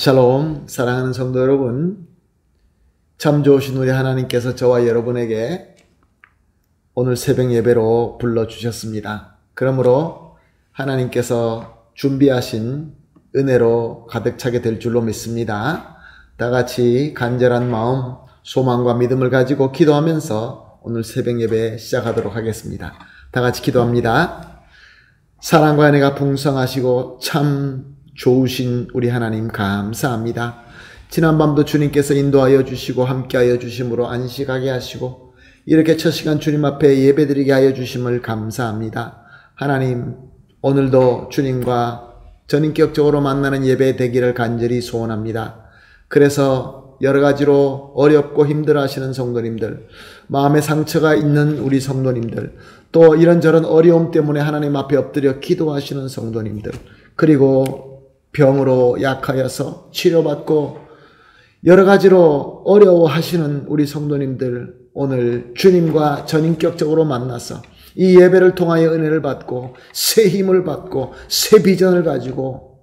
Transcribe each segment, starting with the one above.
샬롬, 사랑하는 성도 여러분, 참 좋으신 우리 하나님께서 저와 여러분에게 오늘 새벽 예배로 불러주셨습니다. 그러므로 하나님께서 준비하신 은혜로 가득 차게 될 줄로 믿습니다. 다 같이 간절한 마음, 소망과 믿음을 가지고 기도하면서 오늘 새벽 예배 시작하도록 하겠습니다. 다 같이 기도합니다. 사랑과 은혜가 풍성하시고 참 좋으신 우리 하나님 감사합니다. 지난밤도 주님께서 인도하여 주시고 함께하여 주심으로 안식하게 하시고 이렇게 첫 시간 주님 앞에 예배드리게 하여 주심을 감사합니다. 하나님, 오늘도 주님과 전인격적으로 만나는 예배 되기를 간절히 소원합니다. 그래서 여러 가지로 어렵고 힘들어하시는 성도님들, 마음의 상처가 있는 우리 성도님들, 또 이런저런 어려움 때문에 하나님 앞에 엎드려 기도하시는 성도님들, 그리고 병으로 약하여서 치료받고 여러 가지로 어려워하시는 우리 성도님들, 오늘 주님과 전인격적으로 만나서 이 예배를 통하여 은혜를 받고 새 힘을 받고 새 비전을 가지고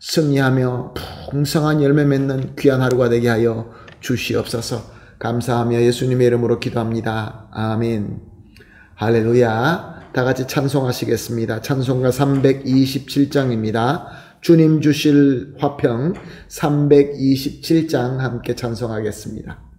승리하며 풍성한 열매 맺는 귀한 하루가 되게 하여 주시옵소서. 감사하며 예수님의 이름으로 기도합니다. 아멘. 할렐루야. 다 같이 찬송하시겠습니다. 찬송가 327장입니다. 주님 주실 화평 327장 함께 찬송하겠습니다.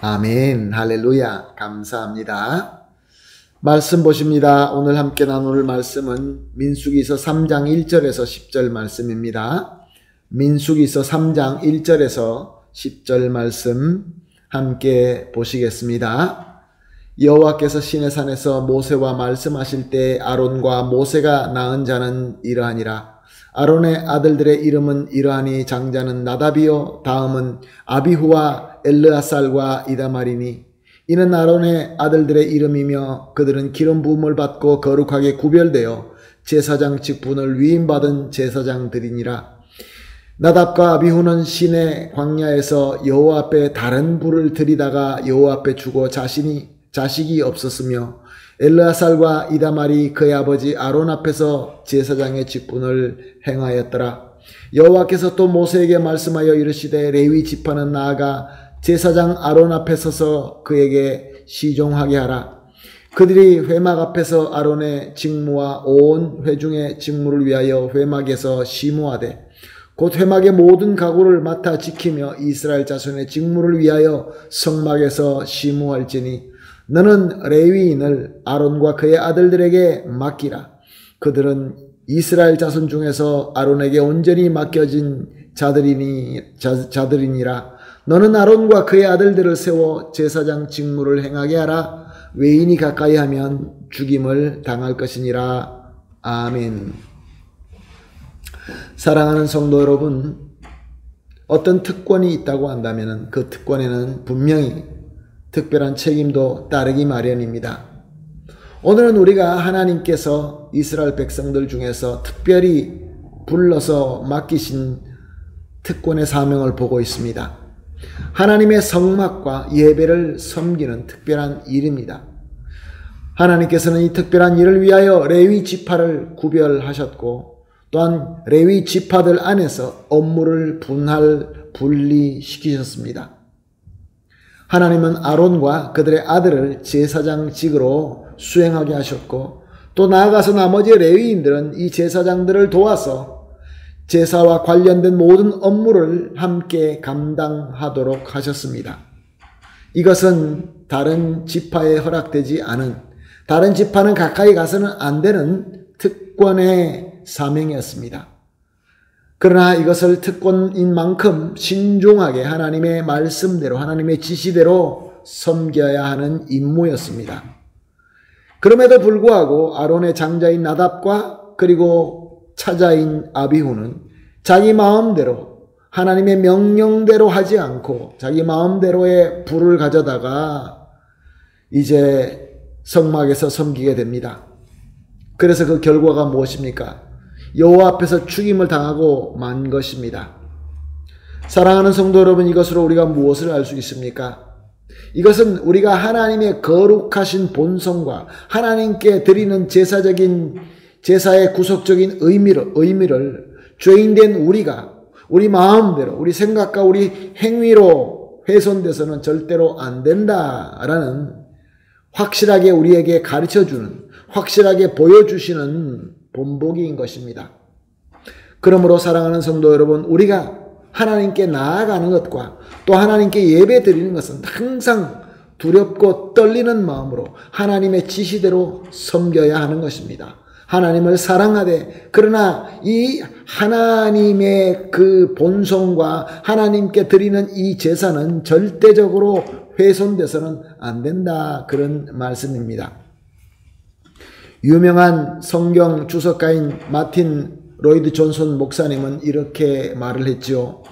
아멘. 할렐루야. 감사합니다. 말씀 보십니다. 오늘 함께 나눌 말씀은 민수기서 3장 1절에서 10절 말씀입니다. 민수기서 3장 1절에서 10절 말씀 함께 보시겠습니다. 여호와께서 시내산에서 모세와 말씀하실 때 아론과 모세가 낳은 자는 이러하니라. 아론의 아들들의 이름은 이러하니 장자는 나답이요 다음은 아비후와 엘르아살과 이다말이니 이는 아론의 아들들의 이름이며 그들은 기름 부음을 받고 거룩하게 구별되어 제사장 직분을 위임받은 제사장들이니라. 나답과 아비후는 시내 광야에서 여호와 앞에 다른 불을 들이다가 여호와 앞에 죽어 자식이 없었으며 엘르아살과 이다말이 그의 아버지 아론 앞에서 제사장의 직분을 행하였더라. 여호와께서 또 모세에게 말씀하여 이르시되 레위 지파는 나아가 제사장 아론 앞에 서서 그에게 시종하게 하라. 그들이 회막 앞에서 아론의 직무와 온 회중의 직무를 위하여 회막에서 시무하되 곧 회막의 모든 가구를 맡아 지키며 이스라엘 자손의 직무를 위하여 성막에서 시무할지니 너는 레위인을 아론과 그의 아들들에게 맡기라. 그들은 이스라엘 자손 중에서 아론에게 온전히 맡겨진 자들이니라. 너는 아론과 그의 아들들을 세워 제사장 직무를 행하게 하라. 외인이 가까이 하면 죽임을 당할 것이니라. 아멘. 사랑하는 성도 여러분, 어떤 특권이 있다고 한다면 그 특권에는 분명히 특별한 책임도 따르기 마련입니다. 오늘은 우리가 하나님께서 이스라엘 백성들 중에서 특별히 불러서 맡기신 특권의 사명을 보고 있습니다. 하나님의 성막과 예배를 섬기는 특별한 일입니다. 하나님께서는 이 특별한 일을 위하여 레위 지파를 구별하셨고 또한 레위 지파들 안에서 업무를 분리시키셨습니다. 하나님은 아론과 그들의 아들을 제사장직으로 수행하게 하셨고 또 나아가서 나머지 레위인들은 이 제사장들을 도와서 제사와 관련된 모든 업무를 함께 감당하도록 하셨습니다. 이것은 다른 지파에 허락되지 않은, 다른 지파는 가까이 가서는 안 되는 특권의 사명이었습니다. 그러나 이것을 특권인 만큼 신중하게 하나님의 말씀대로, 하나님의 지시대로 섬겨야 하는 임무였습니다. 그럼에도 불구하고 아론의 장자인 나답과 그리고 차자인 아비후는 자기 마음대로 하나님의 명령대로 하지 않고 자기 마음대로의 불을 가져다가 이제 성막에서 섬기게 됩니다. 그래서 그 결과가 무엇입니까? 여호와 앞에서 죽임을 당하고 만 것입니다. 사랑하는 성도 여러분, 이것으로 우리가 무엇을 알 수 있습니까? 이것은 우리가 하나님의 거룩하신 본성과 하나님께 드리는 제사의 구속적인 의미를 죄인된 우리가 우리 마음대로, 우리 생각과 우리 행위로 훼손돼서는 절대로 안 된다라는 확실하게 우리에게 가르쳐주는, 확실하게 보여주시는 본보기인 것입니다. 그러므로 사랑하는 성도 여러분, 우리가 하나님께 나아가는 것과 또 하나님께 예배 드리는 것은 항상 두렵고 떨리는 마음으로 하나님의 지시대로 섬겨야 하는 것입니다. 하나님을 사랑하되, 그러나 이 하나님의 그 본성과 하나님께 드리는 이 제사는 절대적으로 훼손돼서는 안 된다, 그런 말씀입니다. 유명한 성경 주석가인 마틴 로이드 존슨 목사님은 이렇게 말을 했죠.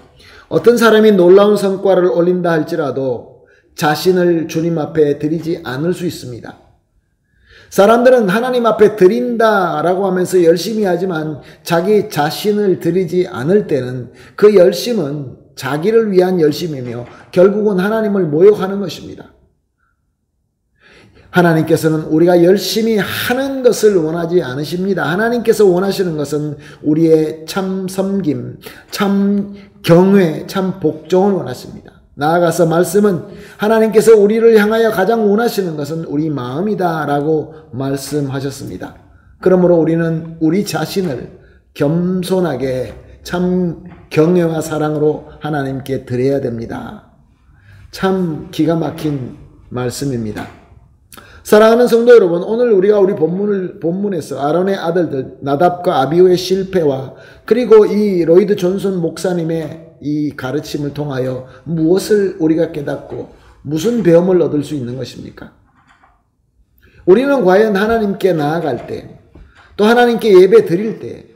어떤 사람이 놀라운 성과를 올린다 할지라도 자신을 주님 앞에 드리지 않을 수 있습니다. 사람들은 하나님 앞에 드린다라고 하면서 열심히 하지만 자기 자신을 드리지 않을 때는 그 열심은 자기를 위한 열심이며 결국은 하나님을 모욕하는 것입니다. 하나님께서는 우리가 열심히 하는 것을 원하지 않으십니다. 하나님께서 원하시는 것은 우리의 참 섬김, 참 경외, 참 복종을 원하십니다. 나아가서 말씀은 하나님께서 우리를 향하여 가장 원하시는 것은 우리 마음이다 라고 말씀하셨습니다. 그러므로 우리는 우리 자신을 겸손하게 참 경외와 사랑으로 하나님께 드려야 됩니다. 참 기가 막힌 말씀입니다. 사랑하는 성도 여러분, 오늘 우리가 우리 본문에서 아론의 아들들 나답과 아비후의 실패와 그리고 이 로이드 존슨 목사님의 이 가르침을 통하여 무엇을 우리가 깨닫고 무슨 배움을 얻을 수 있는 것입니까? 우리는 과연 하나님께 나아갈 때, 또 하나님께 예배 드릴 때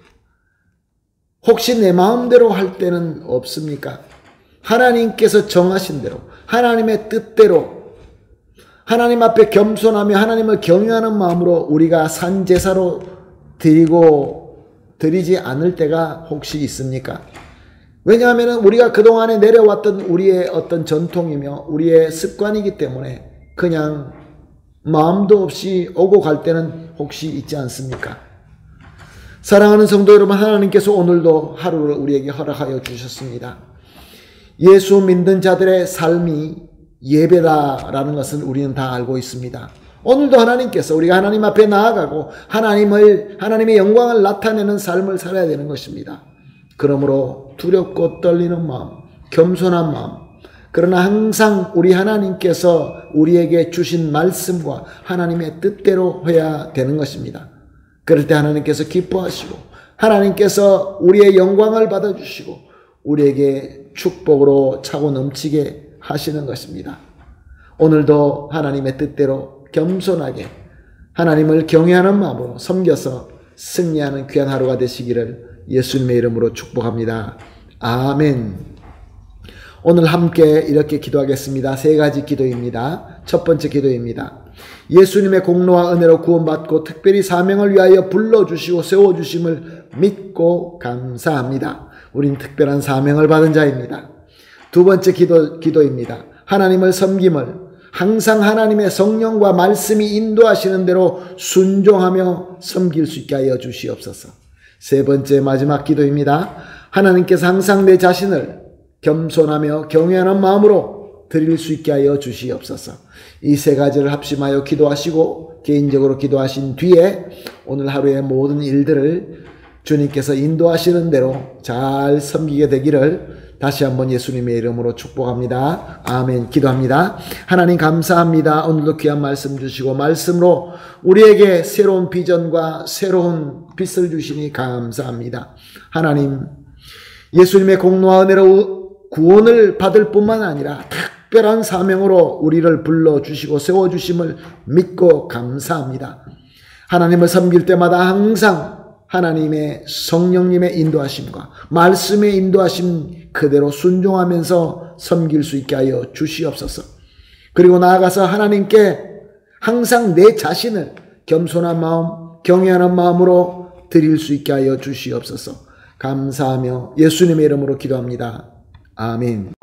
혹시 내 마음대로 할 때는 없습니까? 하나님께서 정하신 대로, 하나님의 뜻대로 하나님 앞에 겸손하며 하나님을 경외하는 마음으로 우리가 산제사로 드리지 않을 때가 혹시 있습니까? 왜냐하면 우리가 그동안에 내려왔던 우리의 어떤 전통이며 우리의 습관이기 때문에 그냥 마음도 없이 오고 갈 때는 혹시 있지 않습니까? 사랑하는 성도 여러분, 하나님께서 오늘도 하루를 우리에게 허락하여 주셨습니다. 예수 믿는 자들의 삶이 예배다라는 것은 우리는 다 알고 있습니다. 오늘도 하나님께서 우리가 하나님 앞에 나아가고 하나님의 영광을 나타내는 삶을 살아야 되는 것입니다. 그러므로 두렵고 떨리는 마음, 겸손한 마음, 그러나 항상 우리 하나님께서 우리에게 주신 말씀과 하나님의 뜻대로 해야 되는 것입니다. 그럴 때 하나님께서 기뻐하시고 하나님께서 우리의 영광을 받아주시고 우리에게 축복으로 차고 넘치게 하시는 것입니다. 오늘도 하나님의 뜻대로 겸손하게 하나님을 경외하는 마음으로 섬겨서 승리하는 귀한 하루가 되시기를 예수님의 이름으로 축복합니다. 아멘. 오늘 함께 이렇게 기도하겠습니다. 세 가지 기도입니다. 첫 번째 기도입니다. 예수님의 공로와 은혜로 구원받고 특별히 사명을 위하여 불러주시고 세워주심을 믿고 감사합니다. 우린 특별한 사명을 받은 자입니다. 두 번째 기도입니다. 하나님을 섬김을 항상 하나님의 성령과 말씀이 인도하시는 대로 순종하며 섬길 수 있게 하여 주시옵소서. 세 번째 마지막 기도입니다. 하나님께서 항상 내 자신을 겸손하며 경외하는 마음으로 드릴 수 있게 하여 주시옵소서. 이 세 가지를 합심하여 기도하시고 개인적으로 기도하신 뒤에 오늘 하루의 모든 일들을 주님께서 인도하시는 대로 잘 섬기게 되기를 다시 한번 예수님의 이름으로 축복합니다. 아멘. 기도합니다. 하나님 감사합니다. 오늘도 귀한 말씀 주시고 말씀으로 우리에게 새로운 비전과 새로운 빛을 주시니 감사합니다. 하나님, 예수님의 공로와 은혜로 구원을 받을 뿐만 아니라 특별한 사명으로 우리를 불러주시고 세워주심을 믿고 감사합니다. 하나님을 섬길 때마다 항상 하나님의 성령님의 인도하심과 말씀의 인도하심 그대로 순종하면서 섬길 수 있게 하여 주시옵소서. 그리고 나아가서 하나님께 항상 내 자신을 겸손한 마음, 경외하는 마음으로 드릴 수 있게 하여 주시옵소서. 감사하며 예수님의 이름으로 기도합니다. 아멘.